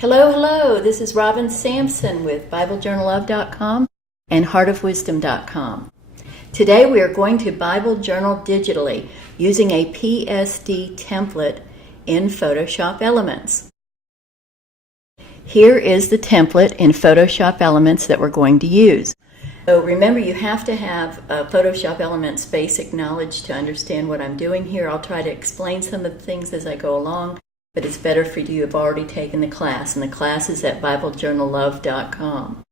Hello, this is Robin Sampson with BibleJournalLove.com and HeartOfWisdom.com. Today we are going to Bible Journal digitally using a PSD template in Photoshop Elements. Here is the template in Photoshop Elements that we're going to use. So remember, you have to have Photoshop Elements basic knowledge to understand what I'm doing here. I'll try to explain some of the things as I go along, but it's better for you to have already taken the class, and the class is at BibleJournalLove.com.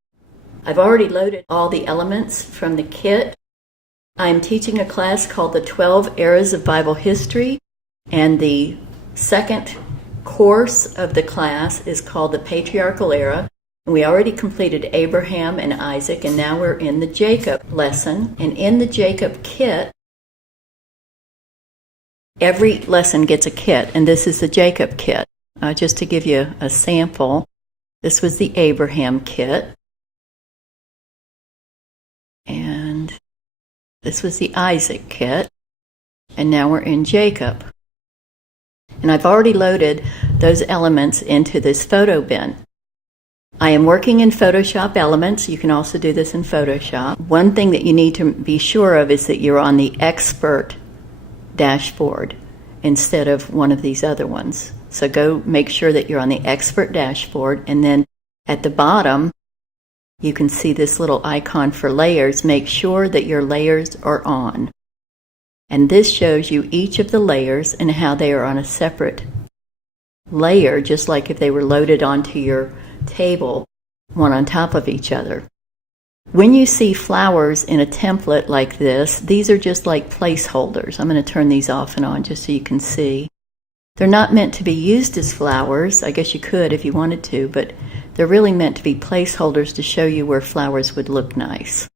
I've already loaded all the elements from the kit. I'm teaching a class called the 12 Eras of Bible History, and the second course of the class is called the Patriarchal Era. We already completed Abraham and Isaac, and now we're in the Jacob lesson. And in the Jacob kit, every lesson gets a kit, and this is the Jacob kit. Just to give you a sample, this was the Abraham kit, and this was the Isaac kit, and now we're in Jacob. And I've already loaded those elements into this photo bin. I am working in Photoshop Elements. You can also do this in Photoshop. One thing that you need to be sure of is that you're on the Expert dashboard instead of one of these other ones. So go make sure that you're on the Expert dashboard, and then at the bottom you can see this little icon for layers. Make sure that your layers are on. And this shows you each of the layers and how they are on a separate layer, just like if they were loaded onto your table, one on top of each other. When you see flowers in a template like this, these are just like placeholders. I'm going to turn these off and on just so you can see. They're not meant to be used as flowers. I guess you could if you wanted to, but they're really meant to be placeholders to show you where flowers would look nice.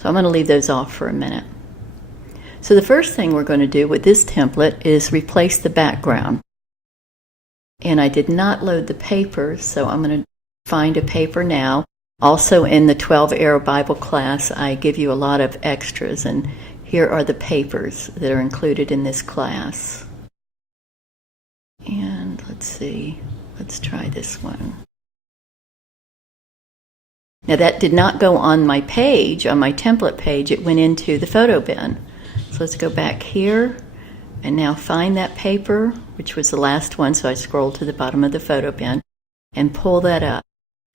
So I'm going to leave those off for a minute. So the first thing we're going to do with this template is replace the background. And I did not load the papers, so I'm going to find a paper now. Also in the 12 Era Bible class, I give you a lot of extras, and here are the papers that are included in this class. And let's see, let's try this one. Now that did not go on my page, on my template page, it went into the photo bin. So let's go back here and now find that paper, which was the last one, so I scroll to the bottom of the photo bin and pull that up.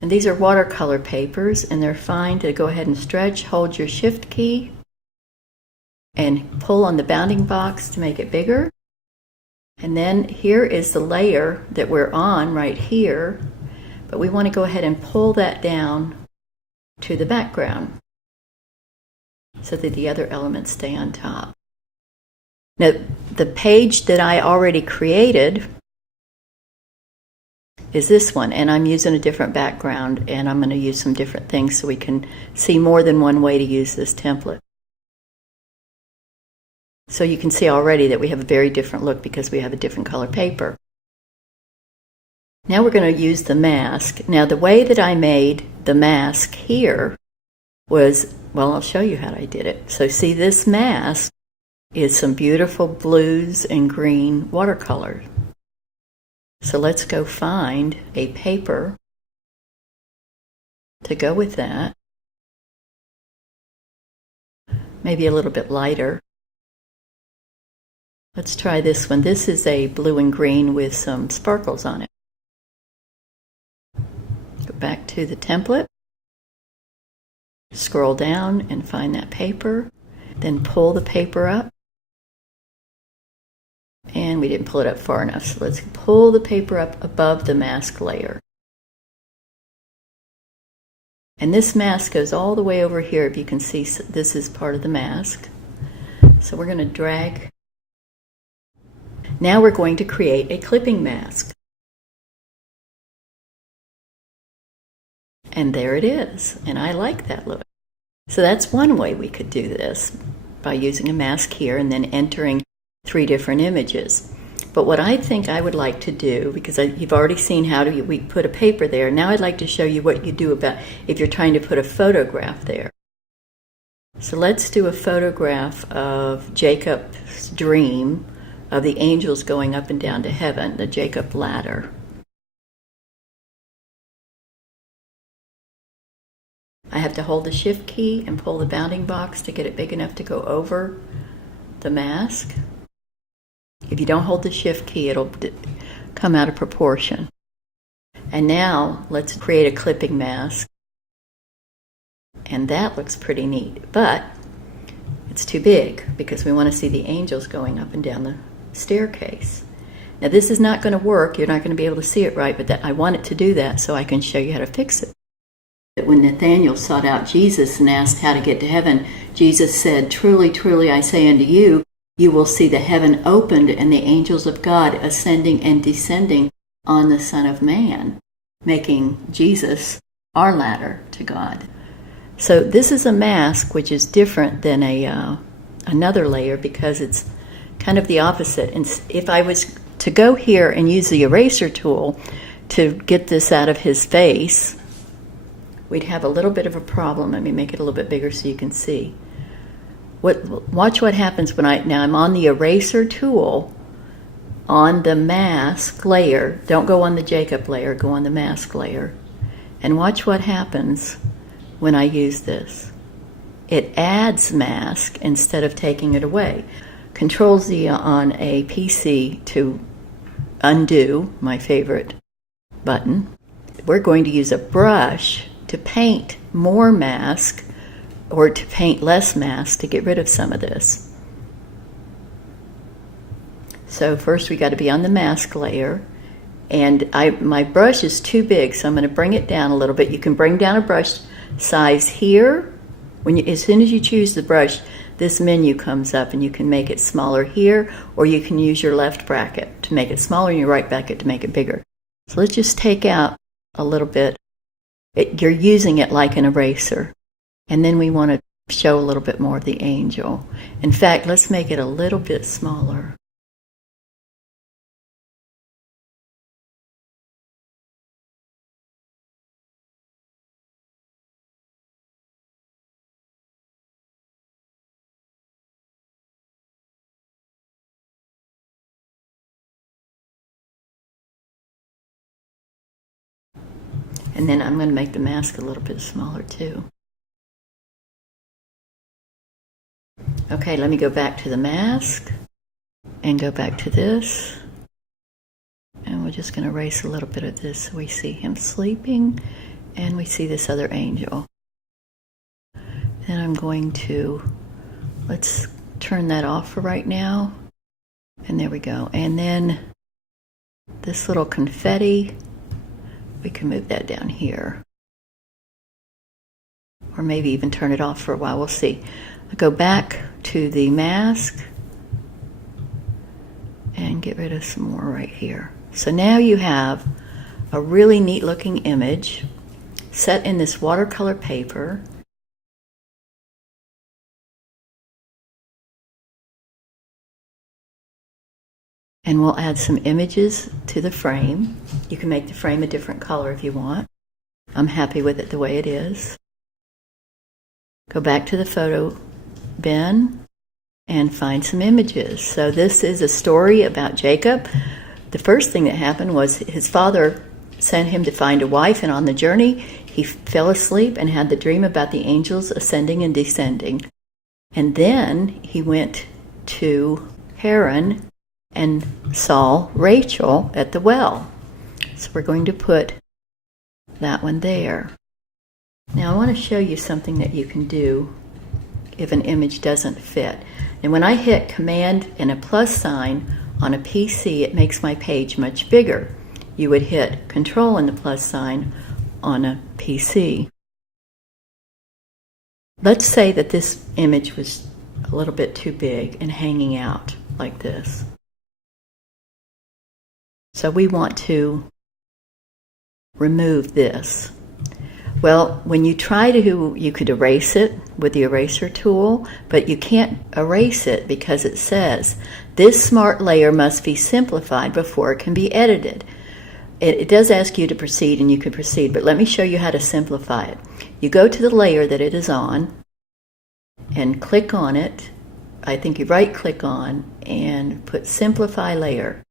And these are watercolor papers, and they're fine to go ahead and stretch. Hold your shift key and pull on the bounding box to make it bigger. And then here is the layer that we're on right here, but we want to go ahead and pull that down to the background so that the other elements stay on top. Now, the page that I already created is this one, and I'm using a different background, and I'm going to use some different things so we can see more than one way to use this template. So you can see already that we have a very different look because we have a different color paper. Now we're going to use the mask. Now the way that I made the mask here was, well, I'll show you how I did it. So see, this mask is some beautiful blues and green watercolor. So let's go find a paper to go with that. Maybe a little bit lighter. Let's try this one. This is a blue and green with some sparkles on it. Go back to the template. Scroll down and find that paper. Then pull the paper up. And we didn't pull it up far enough, so let's pull the paper up above the mask layer. And this mask goes all the way over here. If you can see, this is part of the mask. So we're going to drag. Now we're going to create a clipping mask. And there it is, and I like that look. So that's one way we could do this, by using a mask here and then entering 3 different images. But what I think I would like to do, because you've already seen how we put a paper there, now I'd like to show you what you do about if you're trying to put a photograph there. So let's do a photograph of Jacob's dream of the angels going up and down to heaven, the Jacob ladder. have to hold the shift key and pull the bounding box to get it big enough to go over the mask. If you don't hold the shift key, it'll come out of proportion. And now let's create a clipping mask. And that looks pretty neat, but it's too big because we want to see the angels going up and down the staircase. Now this is not going to work. You're not going to be able to see it right, but I want it to do that so I can show you how to fix it. When Nathanael sought out Jesus and asked how to get to heaven, Jesus said, "Truly, truly, I say unto you, you will see the heaven opened and the angels of God ascending and descending on the Son of Man," making Jesus our ladder to God. So this is a mask which is different than another layer because it's kind of the opposite. And if I was to go here and use the eraser tool to get this out of his face, we'd have a little bit of a problem. Let me make it a little bit bigger so you can see. Watch what happens when now I'm on the eraser tool on the mask layer. Don't go on the Jacob layer, go on the mask layer. And watch what happens when I use this. It adds mask instead of taking it away. Control-Z on a PC to undo, my favorite button. We're going to use a brush to paint more mask or to paint less mask to get rid of some of this. So first we got to be on the mask layer, and my brush is too big, so I'm going to bring it down a little bit. You can bring down a brush size here. As soon as you choose the brush, this menu comes up and you can make it smaller here, or you can use your left bracket to make it smaller and your right bracket to make it bigger. So let's just take out a little bit. You're using it like an eraser. And then we want to show a little bit more of the angel. In fact, let's make it a little bit smaller. And then I'm going to make the mask a little bit smaller too. Okay, let me go back to the mask and go back to this. And we're just going to erase a little bit of this so we see him sleeping and we see this other angel. Then I'm going to, let's turn that off for right now. And there we go. And then this little confetti, we can move that down here. Or maybe even turn it off for a while, we'll see. I'll go back to the mask and get rid of some more right here. So now you have a really neat looking image set in this watercolor paper. And we'll add some images to the frame. You can make the frame a different color if you want. I'm happy with it the way it is. Go back to the photo bin and find some images. So this is a story about Jacob. The first thing that happened was his father sent him to find a wife, and on the journey he fell asleep and had the dream about the angels ascending and descending. And then he went to Haran and saw Rachel at the well. So we're going to put that one there. Now I want to show you something that you can do if an image doesn't fit. And when I hit Command and a plus sign on a PC, it makes my page much bigger. You would hit Control and the plus sign on a PC. Let's say that this image was a little bit too big and hanging out like this. So we want to remove this. Well, when you try to, you could erase it with the eraser tool, but you can't erase it because it says, this smart layer must be simplified before it can be edited. It does ask you to proceed, and you can proceed, but let me show you how to simplify it. You go to the layer that it is on and click on it. I think you right click on and put Simplify Layer.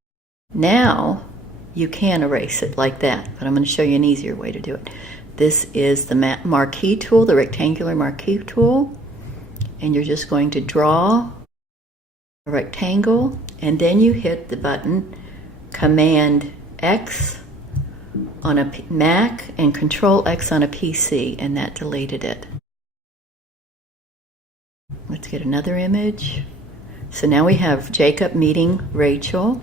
Now you can erase it like that, but I'm going to show you an easier way to do it. This is the marquee tool, the rectangular marquee tool. And you're just going to draw a rectangle, and then you hit the button Command X on a Mac and Control X on a PC, and that deleted it. Let's get another image. So now we have Jacob meeting Rachel,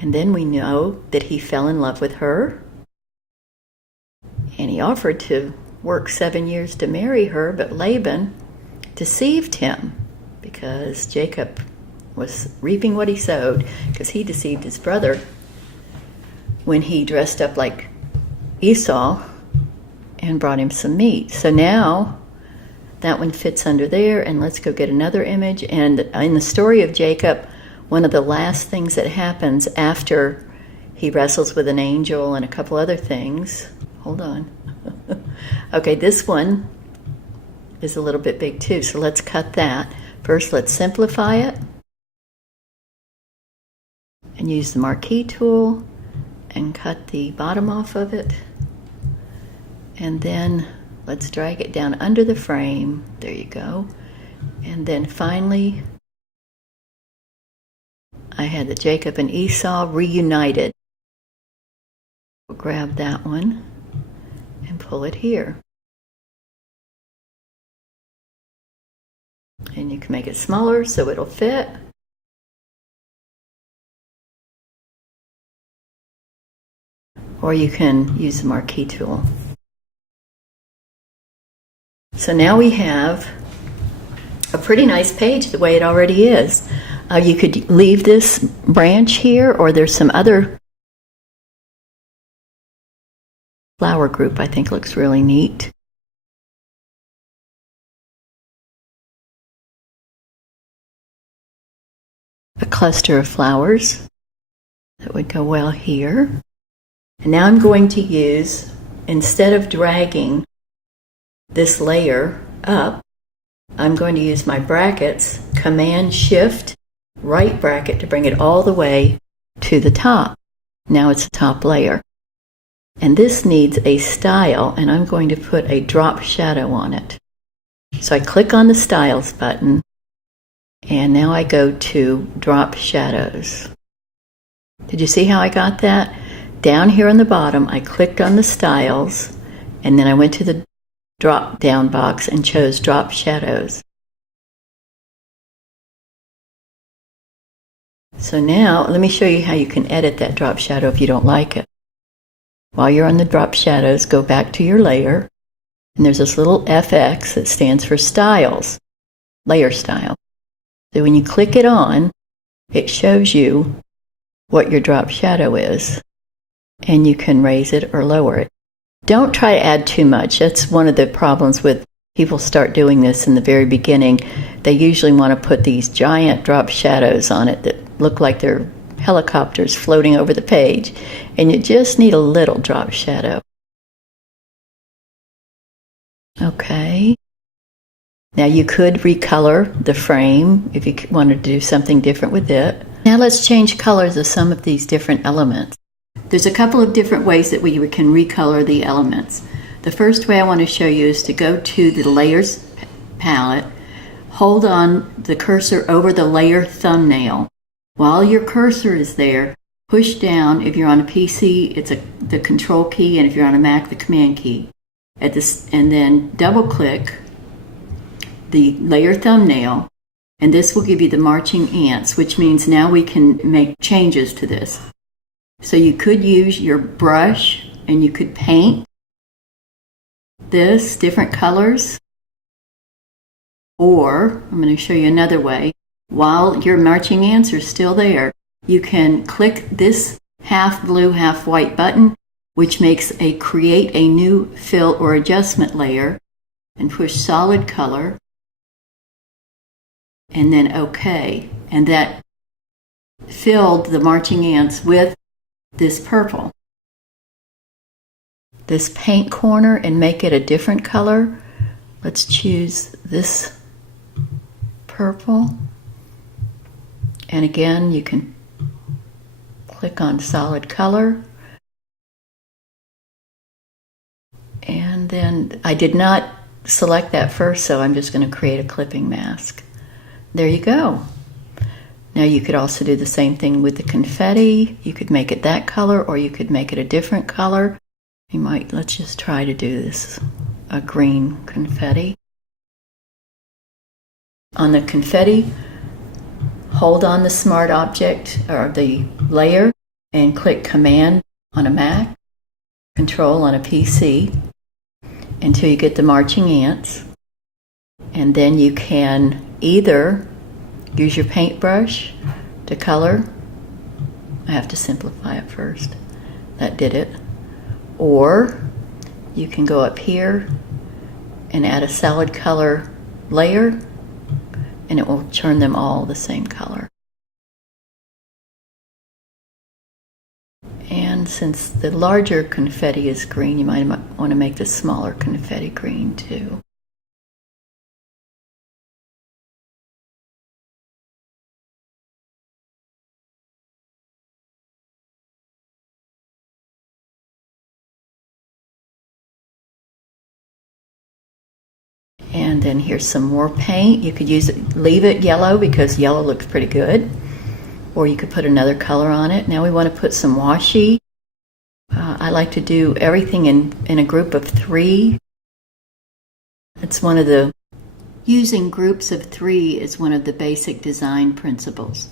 and then we know that he fell in love with her, and he offered to work 7 years to marry her, but Laban deceived him because Jacob was reaping what he sowed, because he deceived his brother when he dressed up like Esau and brought him some meat. So now that one fits under there, and let's go get another image. And in the story of Jacob, one of the last things that happens after he wrestles with an angel and a couple other things, hold on. Okay, this one is a little bit big too, so let's cut that. First, let's simplify it and use the marquee tool and cut the bottom off of it. And then let's drag it down under the frame. There you go. And then finally, I had the Jacob and Esau reunited. We'll grab that one and pull it here. And you can make it smaller so it'll fit. Or you can use the marquee tool. So now we have a pretty nice page the way it already is. You could leave this branch here, or there's some other flower group I think looks really neat. A cluster of flowers that would go well here. And now I'm going to use, instead of dragging this layer up, I'm going to use my brackets, Command Shift right bracket, to bring it all the way to the top. Now it's a top layer. And this needs a style, and I'm going to put a drop shadow on it. So I click on the Styles button, and now I go to Drop Shadows. Did you see how I got that? Down here on the bottom, I clicked on the Styles, and then I went to the drop down box and chose Drop Shadows. So now, let me show you how you can edit that drop shadow if you don't like it. While you're on the drop shadows, go back to your layer, and there's this little FX that stands for Styles, Layer Style. So when you click it on, it shows you what your drop shadow is, and you can raise it or lower it. Don't try to add too much. That's one of the problems with people start doing this in the very beginning. They usually want to put these giant drop shadows on it that look like they're helicopters floating over the page, and you just need a little drop shadow. Okay. Now you could recolor the frame if you wanted to do something different with it. Now let's change colors of some of these different elements. There's a couple of different ways that we can recolor the elements. The first way I want to show you is to go to the Layers palette, hold on the cursor over the layer thumbnail. While your cursor is there, push down. If you're on a PC, it's the Control key, and if you're on a Mac, the Command key. And then double-click the layer thumbnail, and this will give you the marching ants, which means now we can make changes to this. So you could use your brush, and you could paint this different colors, or I'm going to show you another way. While your marching ants are still there, you can click this half blue, half white button, which makes a create a new fill or adjustment layer, and push solid color, and then OK. And that filled the marching ants with this purple. This paint corner and make it a different color. Let's choose this purple. And again, you can click on solid color. And then I did not select that first, so I'm just going to create a clipping mask. There you go. Now you could also do the same thing with the confetti. You could make it that color, or you could make it a different color. You might, let's just try to do this, a green confetti. On the confetti, hold on the Smart Object or the layer and click Command on a Mac, Control on a PC until you get the marching ants. And then you can either use your paintbrush to color. I have to simplify it first. That did it. Or you can go up here and add a solid color layer, and it will turn them all the same color. And since the larger confetti is green, you might want to make the smaller confetti green too. And then here's some more paint. You could use it, leave it yellow because yellow looks pretty good. Or you could put another color on it. Now we want to put some washi. I like to do everything in a group of 3. It's one of the, using groups of 3 is one of the basic design principles.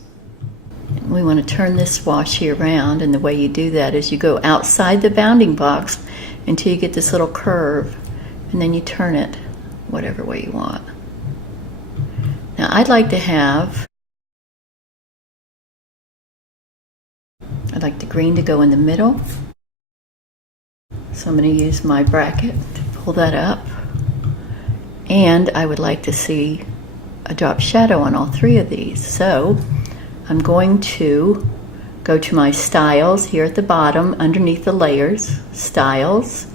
And we want to turn this washi around, and the way you do that is you go outside the bounding box until you get this little curve, and then you turn it whatever way you want. Now I'd like the green to go in the middle. So I'm going to use my bracket to pull that up. And I would like to see a drop shadow on all 3 of these. So I'm going to go to my styles here at the bottom underneath the layers, styles.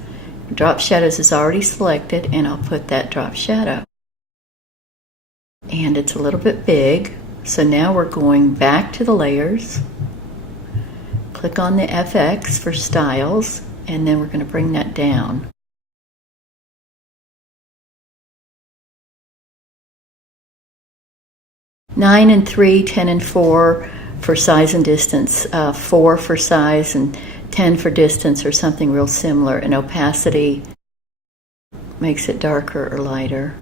Drop shadows is already selected, and I'll put that drop shadow. And it's a little bit big, so now we're going back to the layers. Click on the FX for styles, and then we're going to bring that down. Nine and 3, 10 and 4 for size and distance, 4 for size and 10 for distance, or something real similar, and opacity makes it darker or lighter.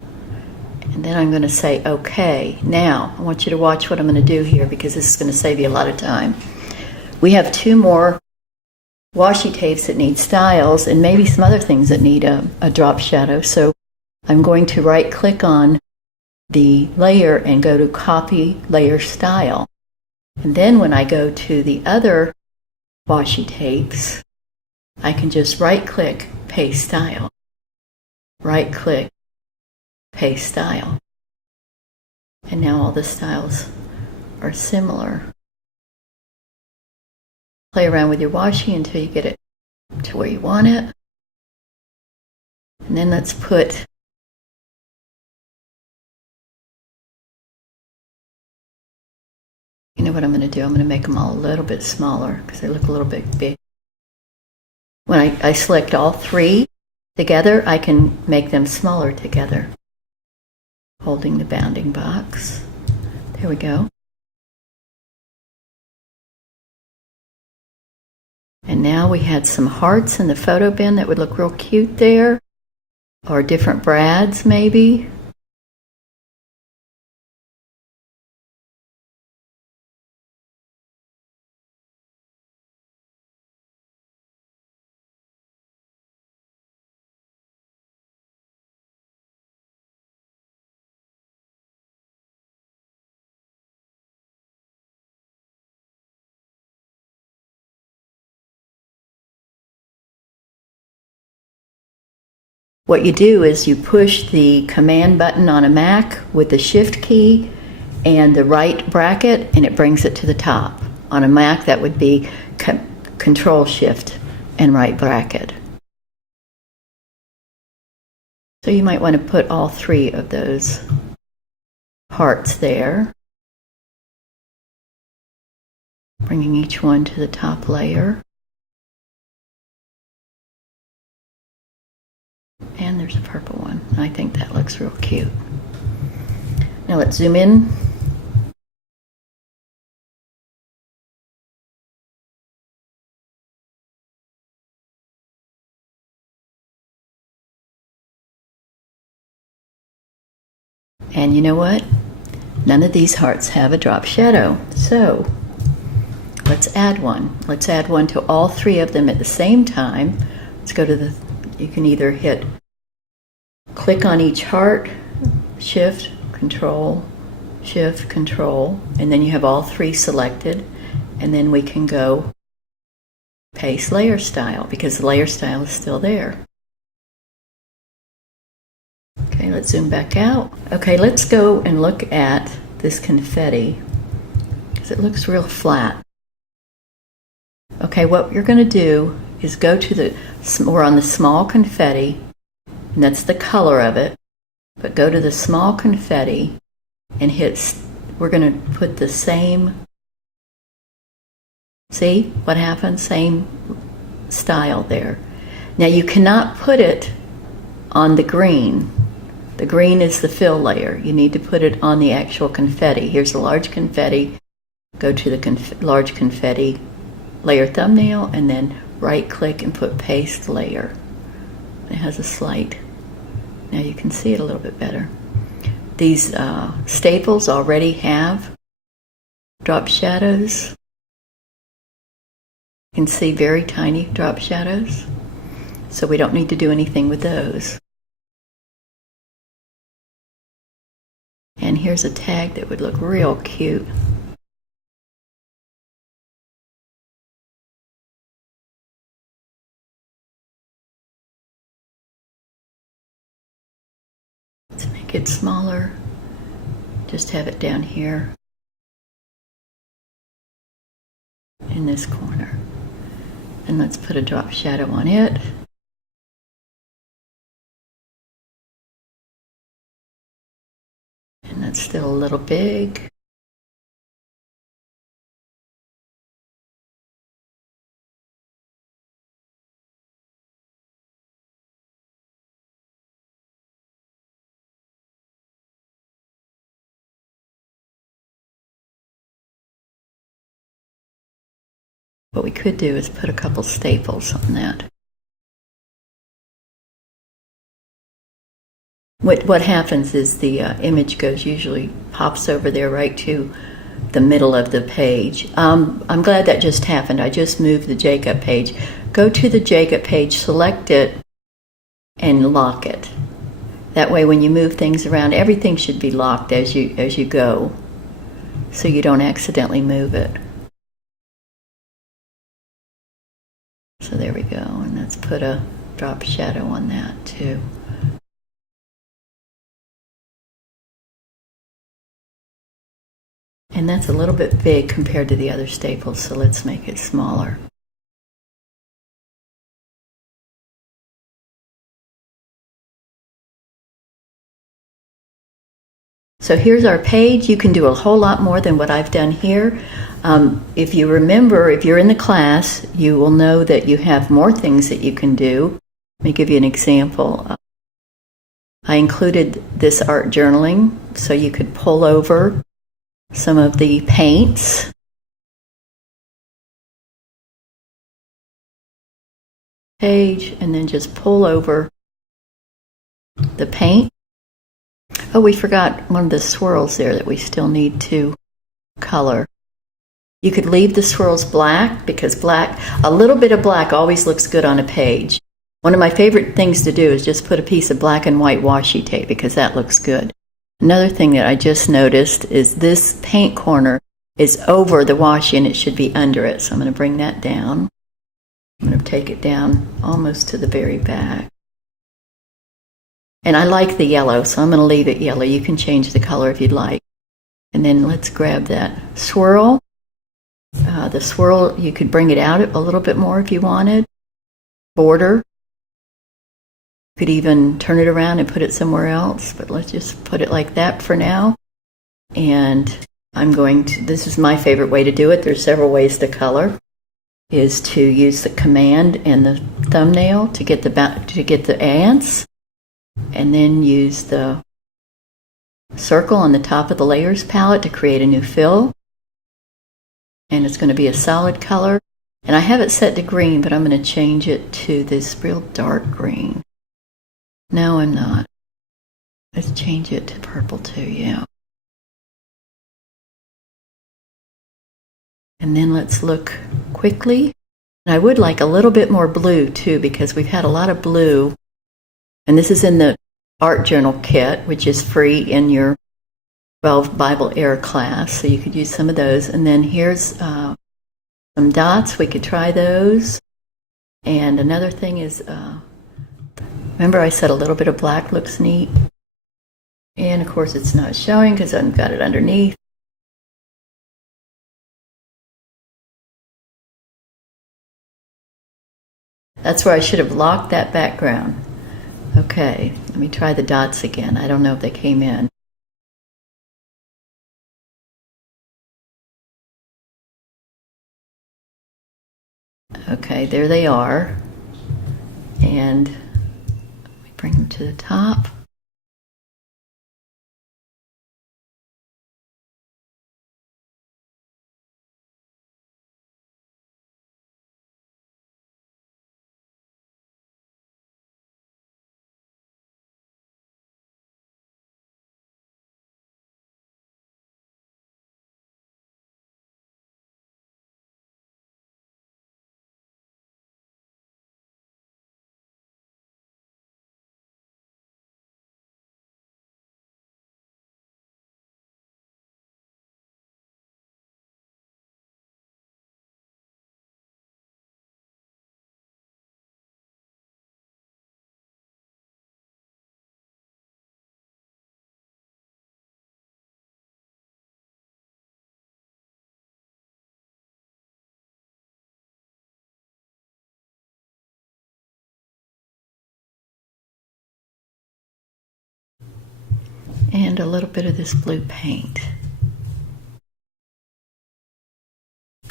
And then I'm going to say OK. Now I want you to watch what I'm going to do here, because this is going to save you a lot of time. We have 2 more washi tapes that need styles, and maybe some other things that need a drop shadow. So I'm going to right click on the layer and go to Copy Layer Style. And then when I go to the other washi tapes, I can just right click, Paste Style. Right click, Paste Style. And now all the styles are similar. Play around with your washi until you get it to where you want it. And then let's put you know what I'm going to do? I'm going to make them all a little bit smaller because they look a little bit big. When I select all 3 together, I can make them smaller together. Holding the bounding box. There we go. And now we had some hearts in the photo bin that would look real cute there. Or different brads maybe. What you do is you push the command button on a Mac with the shift key and the right bracket, and it brings it to the top. On a Mac, that would be control shift and right bracket. So you might want to put all 3 of those hearts there, bringing each one to the top layer. And there's a purple one. I think that looks real cute. Now let's zoom in. And you know what? None of these hearts have a drop shadow. So let's add one. Let's add one to all three of them at the same time. Let's go to the, you can either click on each heart, Shift, Control, Shift, Control, and then you have all three selected. And then we can go paste layer style because the layer style is still there. Okay, let's zoom back out. Okay, let's go and look at this confetti because it looks real flat. Okay, what you're going to do is go to we're on the small confetti, and that's the color of it, but go to the small confetti and we're going to put the same, see what happens? Same style there. Now you cannot put it on the green. The green is the fill layer. You need to put it on the actual confetti. Here's the large confetti. Go to the large confetti, layer thumbnail, and then right click and put paste layer. It has a slight, now you can see it a little bit better. These staples already have drop shadows. You can see very tiny drop shadows, so we don't need to do anything with those. And here's a tag that would look real cute. Let's make it smaller. Just have it down here in this corner. And let's put a drop shadow on it. And that's still a little big. What we could do is put a couple staples on that. What happens is the image usually pops over there right to the middle of the page. I'm glad that just happened. I just moved the Jacob page. Go to the Jacob page, select it, and lock it. That way when you move things around, everything should be locked as you go, so you don't accidentally move it. So there we go, and let's put a drop shadow on that too. And that's a little bit big compared to the other staples, so let's make it smaller. So here's our page. You can do a whole lot more than what I've done here. If you remember, if you're in the class, you will know that you have more things that you can do. Let me give you an example. I included this art journaling, so you could pull over some of the paints. Page, and then just pull over the paint. Oh, we forgot one of the swirls there that we still need to color. You could leave the swirls black because a little bit of black always looks good on a page. One of my favorite things to do is just put a piece of black and white washi tape because that looks good. Another thing that I just noticed is this paint corner is over the washi and it should be under it. So I'm going to bring that down. I'm going to take it down almost to the very back. And I like the yellow, so I'm going to leave it yellow. You can change the color if you'd like. And then let's grab that swirl. The swirl, you could bring it out a little bit more if you wanted. Border. You could even turn it around and put it somewhere else, but let's just put it like that for now. And this is my favorite way to do it. There's several ways to color. Is to use the command and the thumbnail to get the ants. and then use the circle on the top of the layers palette to create a new fill. And it's going to be a solid color. And I have it set to green, but I'm going to change it to this real dark green. No, I'm not. Let's change it to purple too, yeah. And then let's look quickly. And I would like a little bit more blue too, because we've had a lot of blue. And this is in the art journal kit, which is free in your 12 Bible Air class. So you could use some of those. And then here's some dots. We could try those. And another thing is, remember I said a little bit of black looks neat. And of course it's not showing because I've got it underneath. That's where I should have locked that background. Okay, let me try the dots again. I don't know if they came in. Okay, there they are. And let me bring them to the top. And a little bit of this blue paint,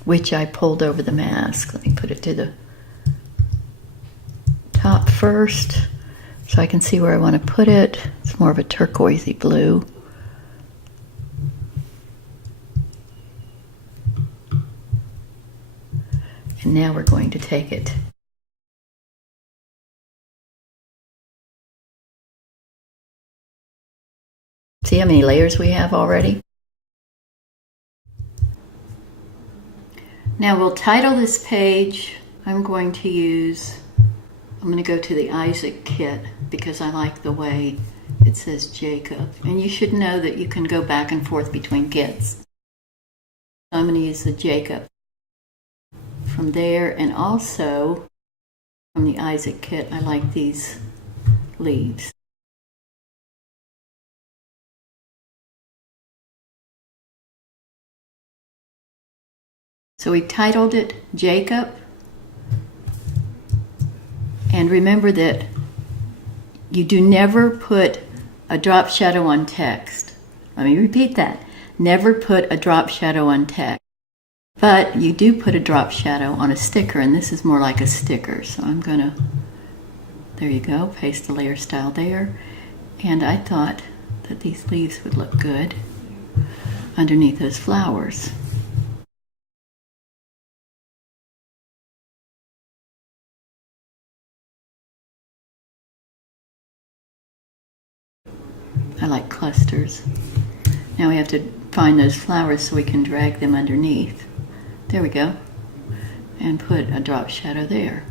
which I pulled over the mask. Let me put it to the top first so I can see where I want to put it. It's more of a turquoisey blue. And now we're going to take it . See how many layers we have already? Now we'll title this page. I'm going to go to the Isaac kit because I like the way it says Jacob. And you should know that you can go back and forth between kits. I'm going to use the Jacob from there, and also from the Isaac kit, I like these leaves. So we titled it Jacob. And remember that you do never put a drop shadow on text. Let me repeat that. Never put a drop shadow on text. But you do put a drop shadow on a sticker, and this is more like a sticker. So I'm gonna, there you go, paste the layer style there. And I thought that these leaves would look good underneath those flowers. I like clusters. Now we have to find those flowers so we can drag them underneath. There we go. And put a drop shadow there.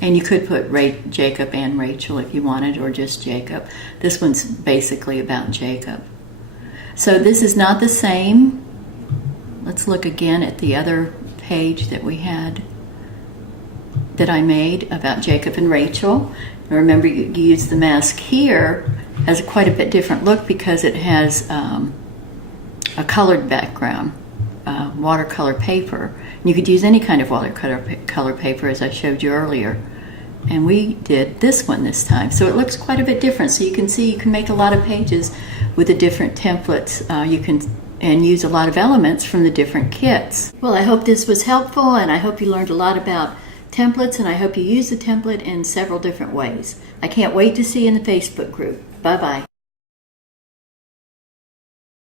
And you could put Jacob and Rachel if you wanted, or just Jacob. This one's basically about Jacob. So this is not the same. Let's look again at the other page that we had, that I made about Jacob and Rachel. And remember, you use the mask here, has quite a bit different look because it has a colored background, watercolor paper. And you could use any kind of watercolor paper, as I showed you earlier. And we did this one this time. So it looks quite a bit different. So you can see you can make a lot of pages with the different templates. You can and use a lot of elements from the different kits. Well, I hope this was helpful, and I hope you learned a lot about templates, and I hope you use the template in several different ways. I can't wait to see you in the Facebook group. Bye-bye.